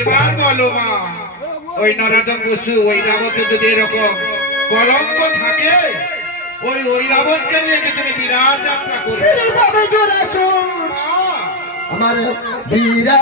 এবার বলো মা, ওই নরাধম পশু ওই রাবতে যদি এরকম কলঙ্ক থাকে, ওই রাবতকে নিয়ে কি তুমি বিরাট যাত্রা করবে? আমার বীরা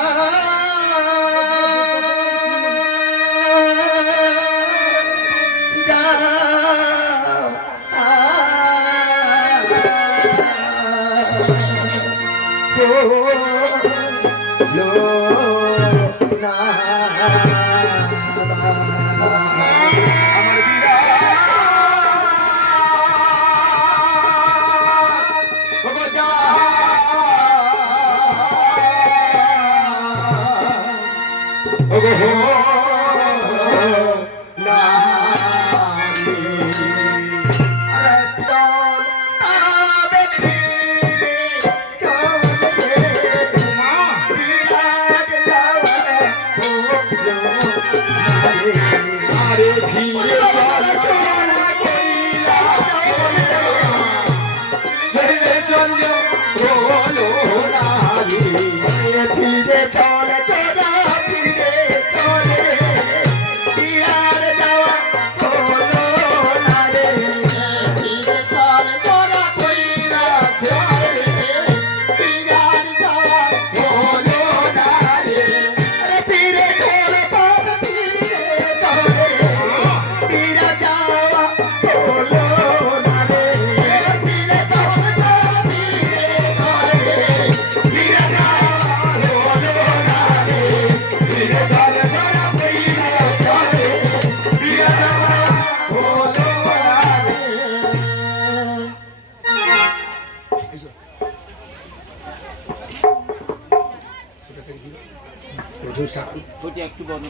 একটু বড়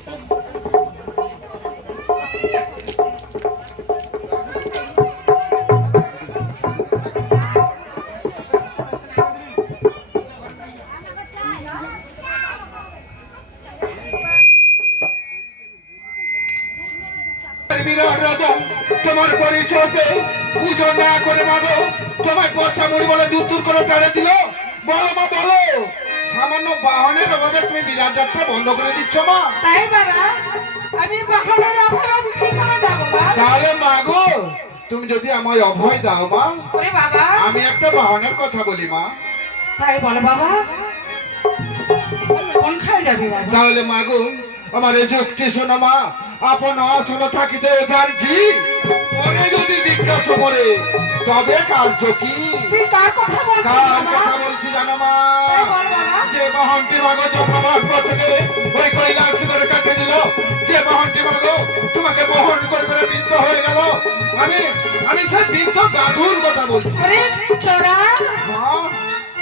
তোমার পরিচয় পেয়ে পুজো না করে মাগো তোমায় পচা মুড়ি বলে দূর দূর করে তাড়ে দিল। বলো মা বলো, সামান্য বাহনের অভাবে তুমি বিরাট যাত্রা বন্ধ করে দিচ্ছ মা? তাই বাবা, আমি বাহনের অভাবে আমি কি করে যাবো বাবা? তাহলে মাগো তুমি যদি আমায় অভয় দাও মা, ওরে বাবা আমি একটা বাহনের কথা বলি মা। তাই বলো বাবা, কোন খায় যাবি বাবা? তাহলে মাগো আমার এই যুক্তি শোনো মা, আপন আসন থাকিতে যাচ্ছি পরে যদি জিজ্ঞাসা করে তবে কার্য কি? তুই কার কথা বলছিস কার বাবা? কথা বলছি জানো মা? তাই বল বাবা। যে বাহনটি মাগো জন্মবার পর থেকে ওই কৈলাস করে কাটে দিল, যে বাহনটি মাগো তোমাকে বহন করে করে বৃদ্ধ হয়ে গেল, আমি সেই বৃদ্ধ গাধুর কথা বলছি ওরে তোরা, মা।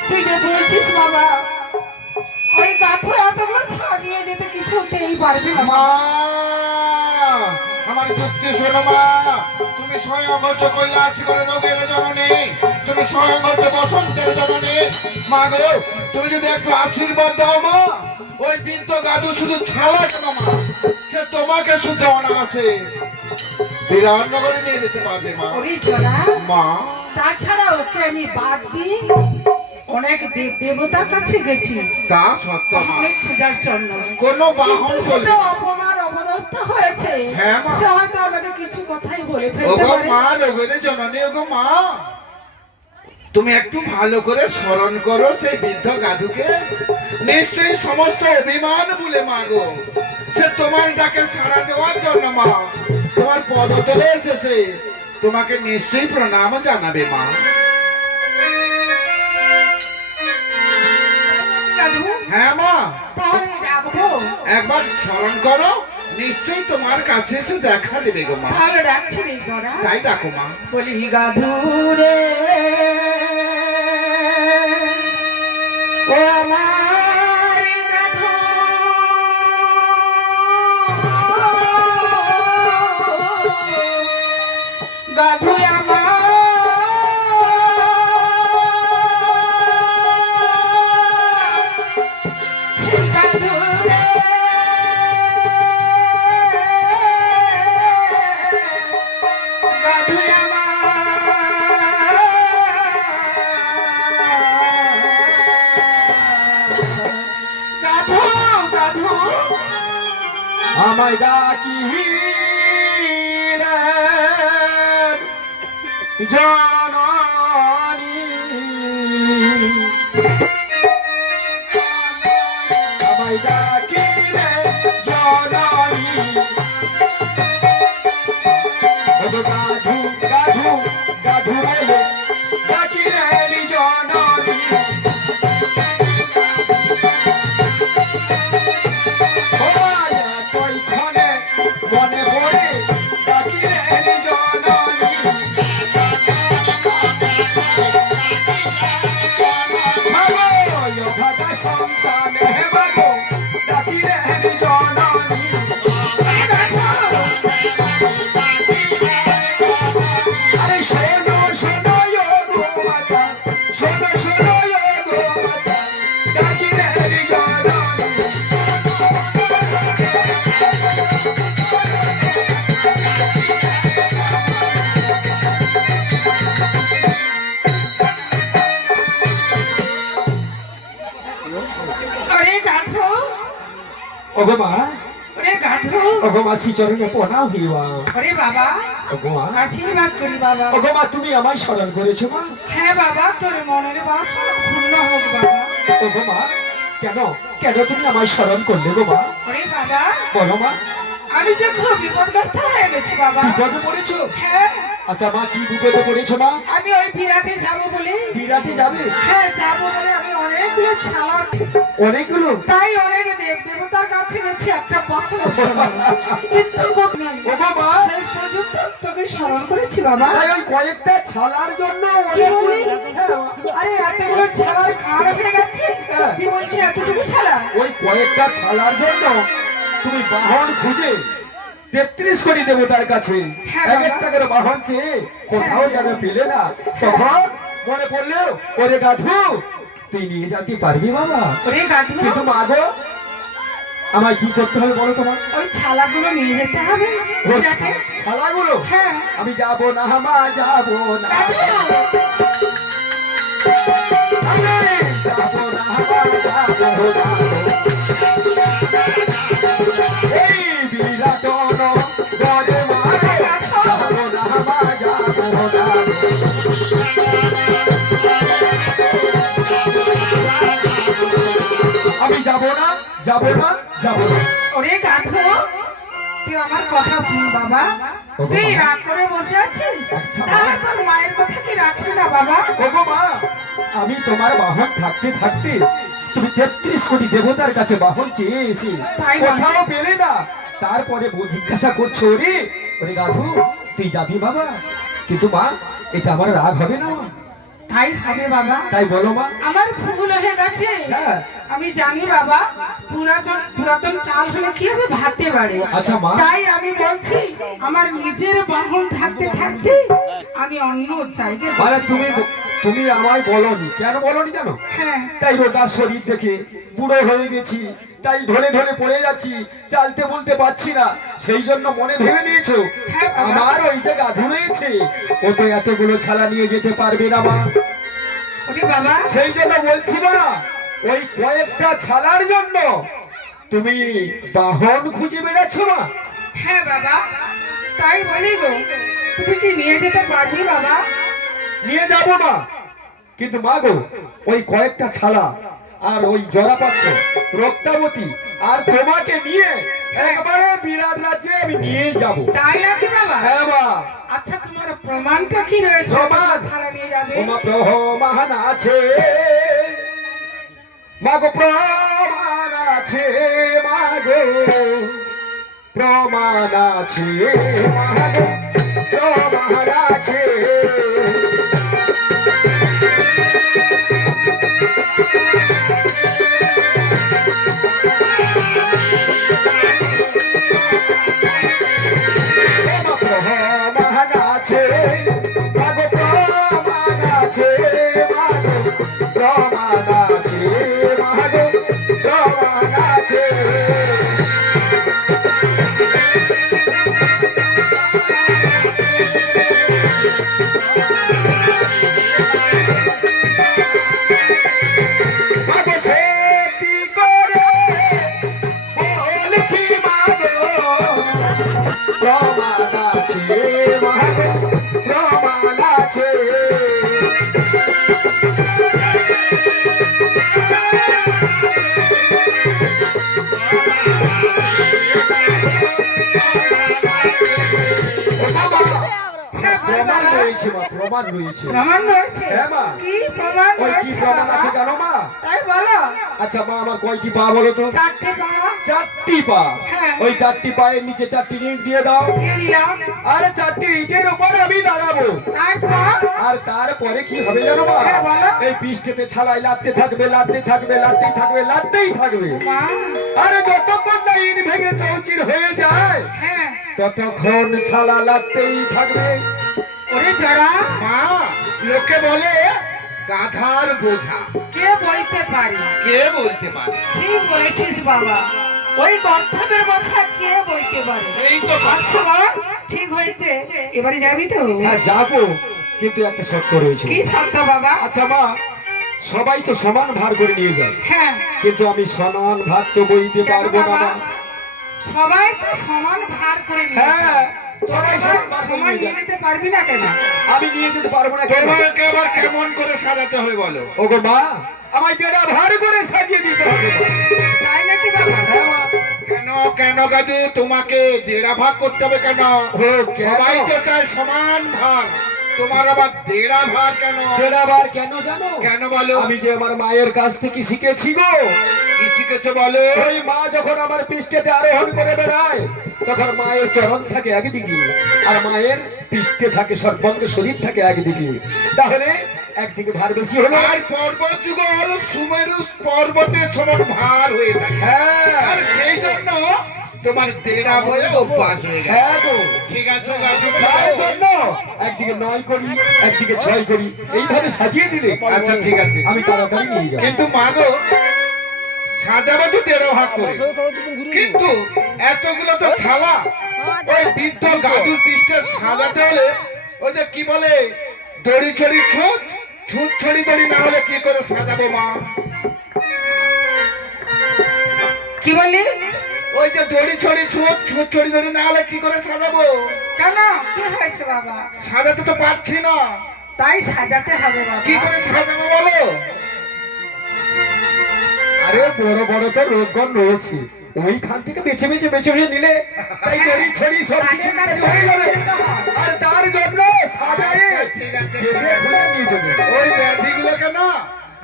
তুই যে বলছিস বাবা ওই গাথু এতগুলো ছাড়িয়ে যেতে কিছুতেই পারবি না মা আমার যুক্তি শোনো মা, তুমি স্বয়ং হচ্ছে কৈলাস করে রোগের জননী, তুমি স্বয়ং হচ্ছে বসন্তের জননী মা গো, তুমি যদি একটু আশীর্বাদ দাও মা, ওই বৃদ্ধ গাধু শুধু ছাড়া কেন মা, সে তোমাকে শুদ্ধ অনায়াসে বিরাটনগরে নিয়ে যেতে পারবে মা। ওরে তোরা, মা তাছাড়া ওকে আমি বাদ দিই অনেক দেবতার কাছে গেছি, তা সত্য মা, অনেক পূজার জন্য কোনো বাহন চলবে না। অপমান অবদস্থ হয়েছে, হ্যাঁ মা। সে হয়তো আমাদের কিছু কথাই বলে ফেলতে ওগো পারে। মা রোগের জননী, ওগো মা তুমি একটু ভালো করে স্মরণ করো সেই বৃদ্ধ গাধুকে, নিশ্চয়ই সমস্ত অভিমান বলে মা গো সে তোমার ডাকে সাড়া দেওয়ার জন্য মা তোমার পদতলে এসেছে, তোমাকে নিশ্চয়ই প্রণাম জানাবে মা। দাদু, হ্যাঁ মা, তাহলে রাখবো? একবার স্মরণ করো, নিশ্চয়ই তোমার কাছে এসে দেখা দেবে গো মা। তাহলে রাখছি রে তোরা। তাই ডাকো মা। বলি গাধুরে ও আমার গাধু, গাধু আমার গাধুরে আমায় ডাকিলেন জননী আমায় ডাকিলেন জননী ওগো গাধু গাধু গাধু বলে ডাকিলেন জননী ও মায়া কইক্ষণে মনে পড়ে ডাকিলেন জননী মাগো ভাগা সন্তান হে মাগো ডাকিলেন জননী আরে শোনো শোনো গো মাতা শোনো শোনো গো মাতা ডাকিলেন জননী ওরে গাধু ওগো মা ওরে গাধু ওগো মা শ্রীচরণে প্রণাম হইবা ওরে বাবা ওগো মা আশীর্বাদ করি বাবা ওগো মা তুমি আমায় স্মরণ করেছো মা হ্যাঁ বাবা তোর মনের বাসনা পূর্ণ হোক বাবা ওগো মা কেন কেন তুমি আমায় স্মরণ করলে গো মা ওরে বাবা বলো মা আমি যে খুব বিপদগ্রস্ত হয়ে গেছি বাবা বিপদে পড়েছো হ্যাঁ আচ্ছা মা কি বিপদে পড়েছো মা আমি ওই বিরাটে যাবো বলে বিরাটে যাবে হ্যাঁ যাবো বলে আমি অনেকগুলো ছালার অনেকগুলো তাই অনেক দেব দেবতার কাছে গেছি একটা বাহন কিন্তু গোপনে ওগো মা শেষ পর্যন্ত তোকে স্মরণ করেছি বাবা তাই ওই কয়েকটা ছালার জন্য কি বলি? হ্যাঁ, আরে এতগুলো ছালার কাঁড় হয়ে গেছে হ্যাঁ। কি বলছি এতটুকু ছালা ওই কয়েকটা ছালার জন্য তুমি বাহন খুঁজে 33 কোটি দেবতার কাছে হ্যাঁ, এক বাবা। একটা করে বাহন চেয়ে কোথাও যেন পেলে না তখন মনে পড়লো ওরে গাধু তুই নিয়ে যেতে পারবি বাবা ওরে গাধু কিন্তু মা গো আমায় কি করতে হবে বলো তোমার ওই ছালাগুলো নিয়ে যেতে হবে ও বিরাটে ছালাগুলো হ্যাঁ আমি যাবো না মা যাবো না গাধু আমি যাবো না মা যাবো না এই বিরাট গড়ে মারে যাবো না মা যাবো না আমি যাবো না যাবো না যাবো না ওরে গাধু তুই আমার কথা শুন বাবা ও তুই বাবা। রাগ করে বসে আছিস আচ্ছা, তাহলে বাবা। তোর মায়ের কথা কি রাখবি না বাবা ওগো মা আমি তোমার বাহন থাকতে থাকতে তুমি 33 কোটি দেবতার কাছে বাহন চেয়েছি তাই বলে? কোথাও পেলে না তারপরে জিজ্ঞাসা করছো ওরে ওরে গাধু তুই যাবি বাবা কিন্তু মা এটা আমার রাগ হবে না মা? তাই হবে বাবা তাই বলো মা আমার ভুল হয়ে গেছে হ্যাঁ আমি জানি বাবা পুরাতন চাল হলে কি হবে ভাতে বাড়ে আচ্ছা মা তাই আমি বলছি আমার নিজের বাহন থাকতে থাকতে আমি অন্য চাইতে মানে তুমি তুমি আমায় বলনি কেন বলনি জানো হ্যাঁ তাই রোগা শরীর দেখে বুড়ো হয়ে গেছি তাই ধরে ধরে পড়ে যাচ্ছি চালতে বলতে পারছি না সেই জন্য মনে ভেবে নিয়েছো হ্যাঁ, বাবা। আমার ওই যে গাধু রয়েছে ও তো এতগুলো ছালা নিয়ে যেতে পারবে না মা ওরে বাবা সেই জন্য বলছি না ওই কয়েকটা ছালার জন্য তুমি বাহন খুঁজে বেড়াচ্ছ মা হ্যাঁ বাবা তাই বলি গো তুমি কি নিয়ে যেতে পারবি বাবা নিয়ে যাবো মা কিন্তু মা গো ওই কয়েকটা ছালা আর ওই জরাপাত্র রক্তাবতী আর তোমাকে নিয়ে একবারে বিরাট রাজ্যে আমি নিয়ে যাব তাই নাকি বাবা হ্যাঁ মা আচ্ছা তোমার প্রমাণটা কি রয়েছে প্রমাণ? ছাড়া নিয়ে যাবে ওমা প্রমাণ আছে মাগো প্রমাণ আছে মাগো প্রমাণ আছে মাগো প্রমাণ আছে প্রমাণ আছে মাগো প্রমাণ আছে মাগো প্রমাণ আছে মাগো প্রমাণ আছে প্রমাণ আছে মাগো প্রমাণ আছে প্রমাণ রয়েছে মা প্রমাণ রয়েছে প্রমাণ রয়েছে? হ্যাঁ মা। কি প্রমাণ ওই কি রয়েছে প্রমাণ বাবা? আছে জানো মা? তাই বলো। আচ্ছা মা আমার কয়টি পা বলো তো? চারটে পা চারটি পা। হ্যাঁ। ওই চারটি পায়ের নিচে চারটি ইট দিয়ে দাও। দিয়ে দিলাম। আর চারটি ইটের উপর আমি দাঁড়াবো। তারপর আর তারপরে কি হবে জানো মা? হ্যাঁ, বলো। এই পৃষ্ঠেতে ছালাই লাদতে থাকবে লাদতে থাকবে লাদতেই থাকবে লাদতেই থাকবে। মা, আর যতক্ষণ না ইট ভেঙে চৌচির হয়ে যায় হ্যাঁ, ততক্ষণ ছালা লাদতেই থাকবে। ওরে জরা, মা, লোকে বলে গাধার বোঝা কে বলতে পারি? কে বলতে পারে? ঠিক বলেছিস বাবা, ওই গর্থবের কথা কে বলতে পারে? এই তো কথা। আচ্ছা বাবা, ঠিক হয়েছে, এবারে যাবি তো? হ্যাঁ যাবো, কিন্তু একটা শর্ত রয়েছে। কি সত্য বাবা? আচ্ছা মা, সবাই তো সমান ভার করে নিয়ে যায়, হ্যাঁ, কিন্তু আমি সমান ভার তো বইতে কেন পারবো না বাবা? মা। সবাই তো সমান ভার করে নিয়ে হ্যাঁ, যায়। সবাই সবাই সমান ভার করে সমান নিয়ে নিয়ে যায়। নিতে পারবি না কেন? আমি নিয়ে যেতে পারবো না কেন? তোমাকে আবার কেমন করে সাজাতে হবে বলো? ওগো মা, আমায় যেটা ভার করে সাজিয়ে দিতে হবে মা। তাই নাকি বাবা? হ্যাঁ মা। কেন কেন গাদু, তোমাকে দেড়া ভাগ করতে হবে কেন? ও, কেন? সবাই তো চায় সমান ভাগ, তোমার আবার দেড়া ভাগ কেন? যেটা ভার কেন জানো? কেন বলো? আমি যে আমার মায়ের কাছ থেকে শিখেছি গো। কি শিখেছো বলো? ওই মা যখন আমার পৃষ্ঠেতে আরোহণ করে বেড়ায় তখন মায়ের চরণ থাকে একদিকে আর মায়ের পৃষ্ঠে থাকে সর্বাঙ্গ শরীর থাকে একদিকে, তাহলে একদিকে ভার বেশি হলো। আর পর্বত যুগল সুমেরু পর্বতের সমান ভার হয়ে থাকে, হ্যাঁ আর সেই জন্য তোমার দেড়া বলে অভ্যাস হয়ে গেছে। হ্যাঁ গো, ঠিক আছে গাদু, তার জন্য একদিকে 9 করি একদিকে 6 করি, এইভাবে সাজিয়ে দিলে আচ্ছা ঠিক আছে, আমি তাড়াতাড়ি নিয়ে যাবো। কিন্তু মাগো সাজাবো তো দেড়া ভাগ করে, কিন্তু এতগুলো তো ছালা ওই বৃদ্ধ গাদুর পৃষ্ঠে সাজাতে হলে ওই যে কি বলে দড়ি ছড়ি ছুঁচ ছুঁচ ছড়ি দড়ি না হলে কি করে সাজাবো মা? কি বললি? ওই যে দড়ি ছড়ি ছুঁচ ছুঁচ ছড়ি দড়ি না হলে কি করে সাজাবো? কেন, কি হয়েছে বাবা? সাজাতে তো পারছি না, তাই সাজাতে হবে কি বাবা। করে সাজাবো বলো? আরে বড় বড় তো রোগগণ রয়েছে, ওইখান থেকে বেছে বেছে বেছে বেছে নিলে তাই দড়ি ছড়ি সব কিছু তাদের কাছে হয়ে যাবে। নিতে হয়। আর তার জন্য সাজায়ে আচ্ছা, ঠিক আছে, ঠিক বেঁধে আছে। খুঁজে নিয়ে যাবে। ওই ব্যাধিগুলোকে না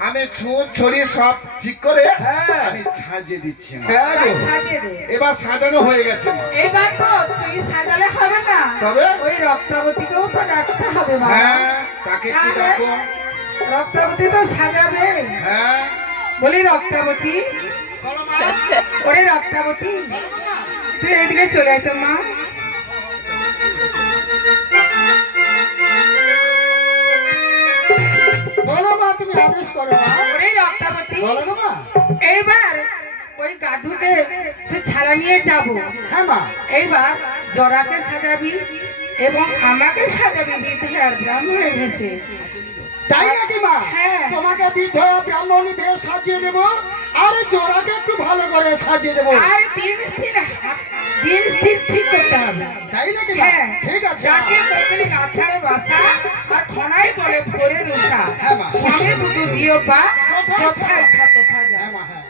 আমি ছুঁচ ছড়ি সব ঠিক করে হ্যাঁ। আমি সাজিয়ে দিচ্ছি মা। হ্যাঁ তাই গো। সাজিয়ে দে। এবার সাজানো হয়ে গেছে মা। এবার তো তুই সাজালে হবে না, তবে? ওই রক্তাবতীকেও তো ডাকতে হবে বাবা। হ্যাঁ, তাকে কি ডাকো? রক্তাবতী তো সাজাবে। হ্যাঁ, বলি রক্তাবতী, ওরে রক্তাবতী, তুই এদিকে চলে আয় তো মা। বলো মা, তুমি আদেশ করো মা। ওরে রক্তাবতী, বলো গো মা। এইবার ওই গাধুকে তুই ছাড়া নিয়ে যাবো। হ্যাঁ মা। এইবার জরাকে সাজাবি এবং আমাকে সাজাবি বিধে আর ব্রাহ্মণে ভেসে। তাই নাকি মা? হ্যাঁ। তোমাকে বিধবা ব্রাহ্মণী বেশ সাজিয়ে দেবো, আর জোড়াকে একটু ভালো করে সাজিয়ে দেবো। আর দিন স্থির ঠিক করতে হবে। তাই নাকি মা? হ্যাঁ, ঠিক আছে মা। যাকে কোকিল নাছাড়ে বাসা আর খনাই বলে পরে রুষা। হ্যাঁ মা। স্বামী বুধু দিও পা যথাই যথাই খাত থাকা। হ্যাঁ মা, হ্যাঁ।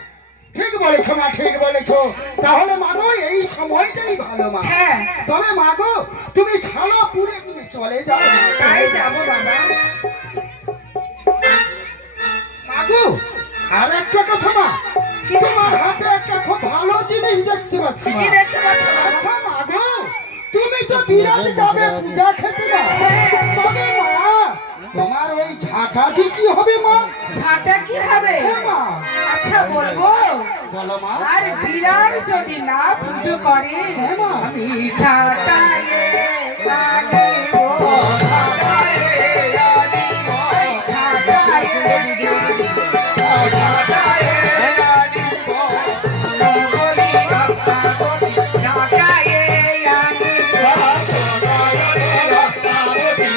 ঠিক বলেছো মা, ঠিক বলেছো। তাহলে মাগো এই সময়টাই ভালো মা। হ্যাঁ, তবে মাগো তুমি ছালা পুরে তুমি চলে যাও মা। তাই যাবো বাবা। মাগো আর একটা কথা মা, কি তোমার হাতে একটা খুব ভালো জিনিস দেখতে পাচ্ছি মা। কি দেখতে পাচ্ছ বাবা? আচ্ছা মাগো, তুমি তো বিরাট যাবে পূজা খেতে মা। তবে মা তোমার ওই ঝাঁটাটি কি হবে মা? ছাটা কি হবে? হ্যাঁ মা। আচ্ছা বলবো। বলো মা। আর বিরাট যদি না পুজো করে হ্যাঁ মা। আমি ছাটায়ে আনিব, ছাটায়ে আনিব, ছাটায়ে আনিব, ছাটায়ে আনিব, বলি রক্তাবতী, ছাটায়ে আনিব, বলি রক্তাবতী,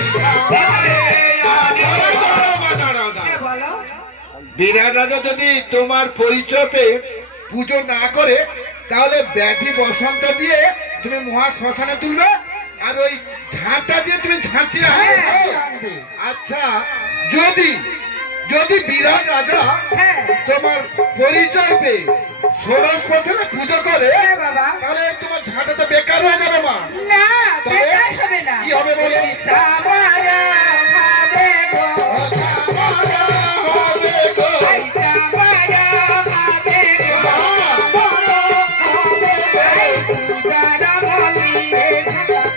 ছাটায়ে আনিব। দাঁড়াও মা, দাঁড়াও, কে দাঁড়াও। বলো? বিরাট রাজা যদি তোমার পরিচয় পেয়ে পুজো না করে তাহলে ব্যাধি বসন্ত দিয়ে তুমি মহা শ্মশানে তুলবে আর ওই ঝাঁটা দিয়ে তুমি ঝাঁটি আনবে। আনবে। আচ্ছা, যদি যদি বিরাট রাজা হ্যাঁ তোমার পরিচয় পেয়ে 16 বছরে পুজো করে, হ্যাঁ বাবা। তাহলে তোমার ঝাঁটা তো বেকার হয়ে যাবে মা। না তবে বেকার হবে না। কি হবে বলো? চামারা ভাবে গো, চামারা হবে গো, এই চামারা ভাবে গো, এই পূজার মন্দিরে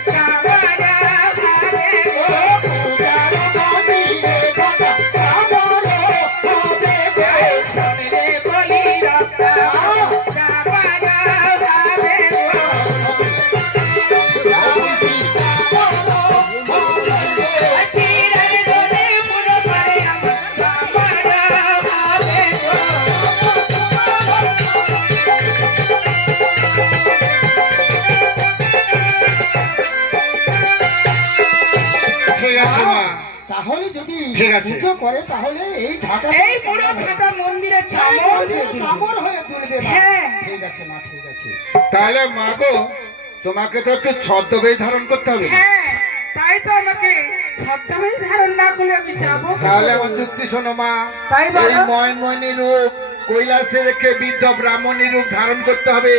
চামারা ভাবে গো, এই শোনরে বলি রক্তা চামারা ভাবে গো। তীরের রোদে পুরো পারে আমার চামারা ভাবে গো। ঠিক আছে মা। তাহলে যদি ঠিক আছে। পুজো করে তাহলে এই ঝাঁটা এই পুরো ছাটা মন্দিরে এই চামর মন্দিরে চামর হয়ে তুলবে মা। হ্যাঁ। ঠিক আছে মা, ঠিক আছে। তাহলে মা গো, তোমাকে তো একটু ছদ্মবেশ ধারণ করতে হবে। হ্যাঁ তাই তো আমাকে ছদ্মবেশ ধারণ না করলে আমি যাবো কি তাহলে করে? আমার যুক্তি শোনো মা। তাই বলো। এই ময়নময়নী রূপ কৈলাসে রেখে বৃদ্ধ ব্রাহ্মণী রূপ ধারণ করতে হবে।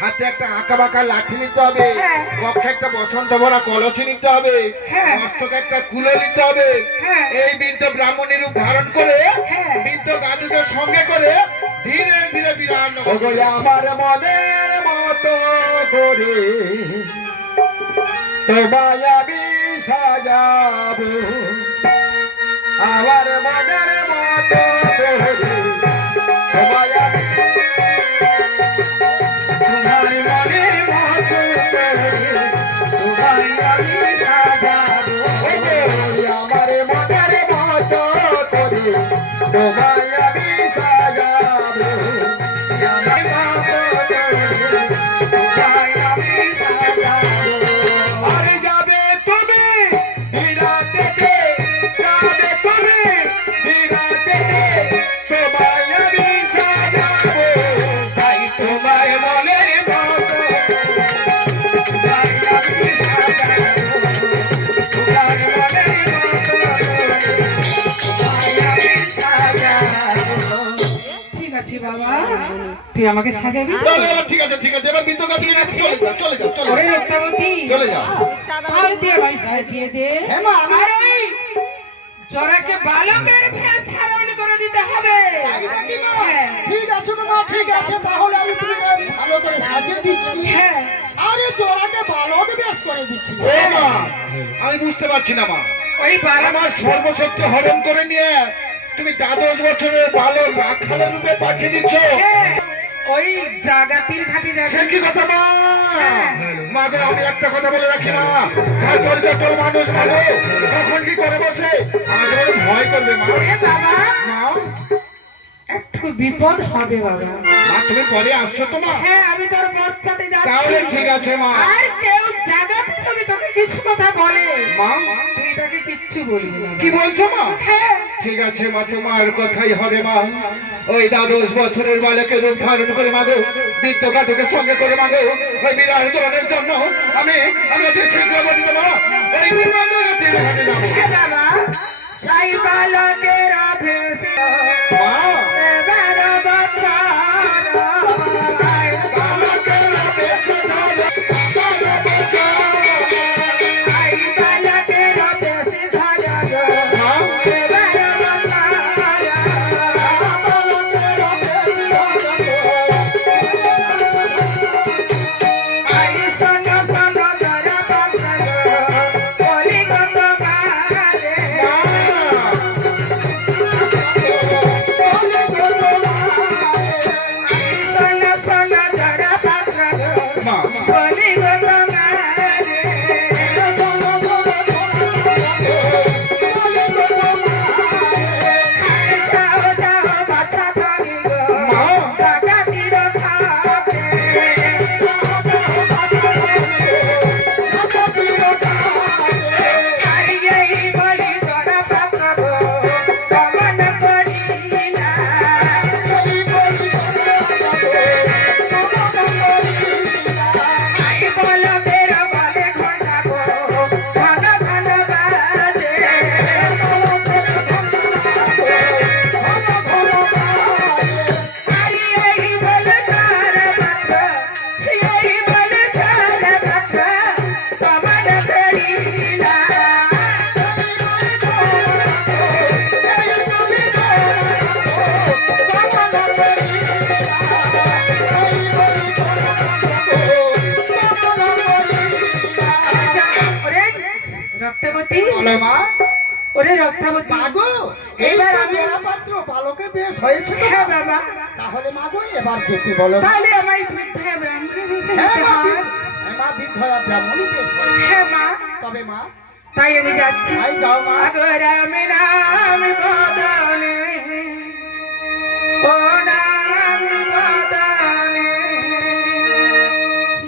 হাতে একটা আঁকা বাঁকা লাঠি নিতে হবে, হ্যাঁ। কক্ষে একটা বসন্ত ভরা কলসি নিতে হবে, হ্যাঁ। মস্তকে একটা কুলো নিতে হবে। হ্যাঁ। এই বৃদ্ধ ব্রাহ্মণী রূপ ধারণ করে হ্যাঁ। বৃদ্ধ গাধুকে সঙ্গে করে ধীরে ধীরে বিরাট ওগো আমার মনের মতো করে তোমায় আমি সাজাবো, আমার মনের মতো করে তোমায় আমি, তোমার মনের মতো করে তোমায় আমি সাজাবো, ওগো আমার মনের মতো করে তোমায় আমি সাজাবো, আমার মতো করে তোমায় আমি সাজাবো। আরে যাবে তুমি বিরাটেতে, যাবে তুমি বিরাটেতে, তোমায় আমি সাজাবো, তাই তোমার মনের মতো তোমায় আমি সাজাবো, তোমার মনের মতো তোমায় আমি সাজাবো। ঠিক আছে বাবা, তুই আমাকে সাজাবি তো? চলে এবার, ঠিক আছে ঠিক আছে, এবার বৃদ্ধ গাধুকে নিয়ে চলে যাও চলে যাও চলে ওরে যাও রক্তাবতী, চলে যাও। তাহলে তুই আমায় সাজিয়ে দে। হ্যাঁ মা, আমি- আর ওই জরাকে বালকের ভেষ ধারণ করে দিতে হবে। তাই নাকি মা? হ্যাঁ। ঠিক আছে তো মা, ঠিক আছে। তাহলে আমি তোমাকে ভালো করে সাজিয়ে দিচ্ছি। হ্যাঁ। আরে জোড়াকে বালক বেশ করে দিচ্ছি। ও মা, আমি বুঝতে পারছি না মা। ওই বালক আমার সর্বশক্তি হরণ করে নিয়ে তুমি 12 বছরের বালক রাখালের রূপে পাঠিয়ে দিচ্ছ। হ্যাঁ, ওই জাগাতির ঘাটে সে যাবে। কি কথা মা? মা গো, আমি একটা কথা বলে রাখি মা, আর পরিচয় মানুষ মা গো, কখন কি করে বসে আমাকে বড় ভয় করবে মা। এ বাবা, মা, একটু বিপদ হবে বাবা। মা তুমি পরে আসছো তো মা? হ্যাঁ, আমি তোর পথটাতে তাহলে যাচ্ছি। ঠিক আছে মা। আর কেউ জাগাতে যদি তোকে কিছু কথা বলে, মা, তুই তাকে কিচ্ছু বলবি না। কি বলছো মা? হ্যাঁ, ঠিক আছে মা, তোমার কথাই হবে মা। ওই 12 বছরের বালকের রূপ ধারণ করে মাগো, বৃদ্ধ গাধুকে সঙ্গে করে মাগো, ওই বিরাট ধরনের জন্য আমি অতি শীঘ্র বলিত মা, ওই বিমানের তীরে ঘাটে যাবো। এ বাবা, সাই বালকের ভেষে মা, এবার বছর বালকের বেশে ধরে, বালকের বেশে আই বালকের ভেষে ধরা গো। মা, এবার বছর আই সন সন ধরা বছর কলিগত মারে। মা, বলো মা। ওরে রক্তাবতী, মাগো এবার এবার আমি- আমি পাত্র বালকে বেশ হয়েছে তো? হ্যাঁ বাবা, তাহলে মাগো এবার যেতে বলো মা। তাহলে আমার বৃদ্ধা ব্রাহ্মণের বেশে হ্যাঁ যেতে মা, হয়। হ্যাঁ মা, বিধয়া ব্রাহ্মণই বেশ হয়েছে। হ্যাঁ মা, তবে মা, তাই আমি যাচ্ছি। তাই যাও মা। আগো রাম রাম বদনে, ও রাম বদনে,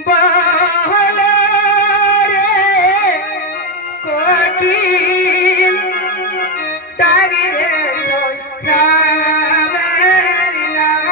বহলো রে কোকিল, তারি রে জয় রামের নাম।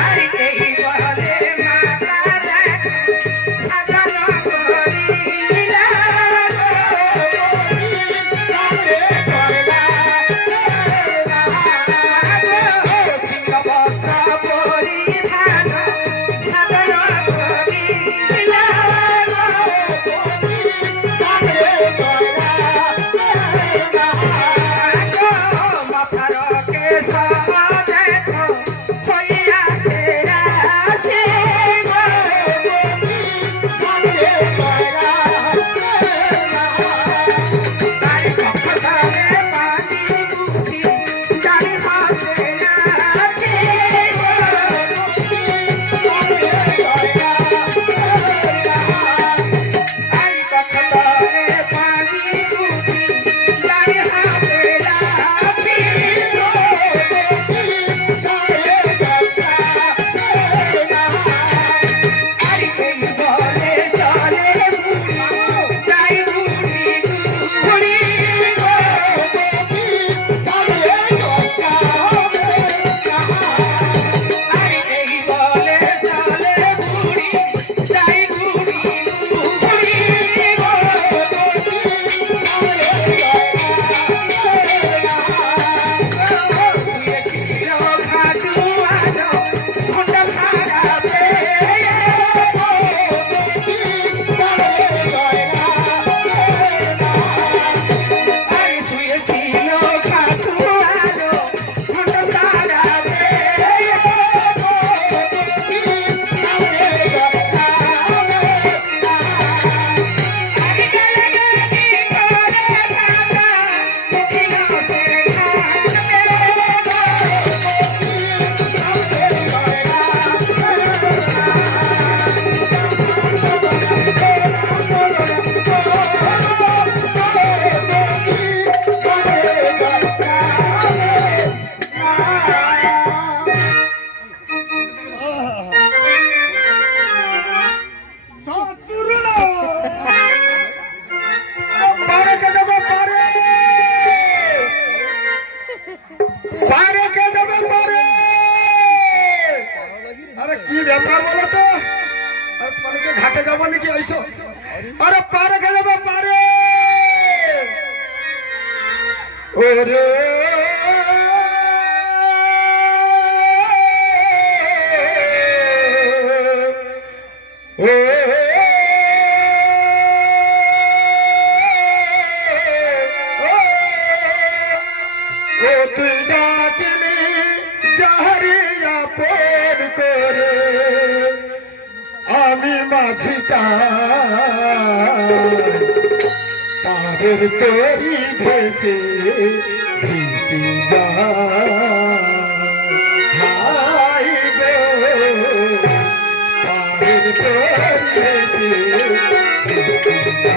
আরে এই বলে মাতা দেখো সাজানো করিলা চিঙ্গপত্র পরিধান সাজানো করিলা মাথার কেশ দেখো হইয়া তেরাসি তাই কখতারে পানি বুঝি জানি হাতে আছে আই কখতারে পানি বুঝি জানি হাতে আছে আই এই বলে চলে বুড়ি তাই বুড়ি বুড়ি আই এই বলে চলে বুড়ি তাই বুড়ি বুড়ি শুয়েছিল খাটু আলো ঘন্টা সারাতে আই শুয়েছিল খাটু আলো ঘন্টা সারাতে আই গেলে গেলি করে থাকা ছিল সে পারে কে যাবে পারে, পারে কে যাবে পারে। আরে কি ব্যাপার বলো তো? আরে তোমাকে কি ঘাটে যাবো নাকি আইসো? আরে পারে কে যাবে পারে। ওরে ও ও তুই ডাকলি চাহারিয়া পর করে আমি মাঝি তারের তরি ভেসে ভেসে যা হাই গো তারের তরি ভেসে ভেসে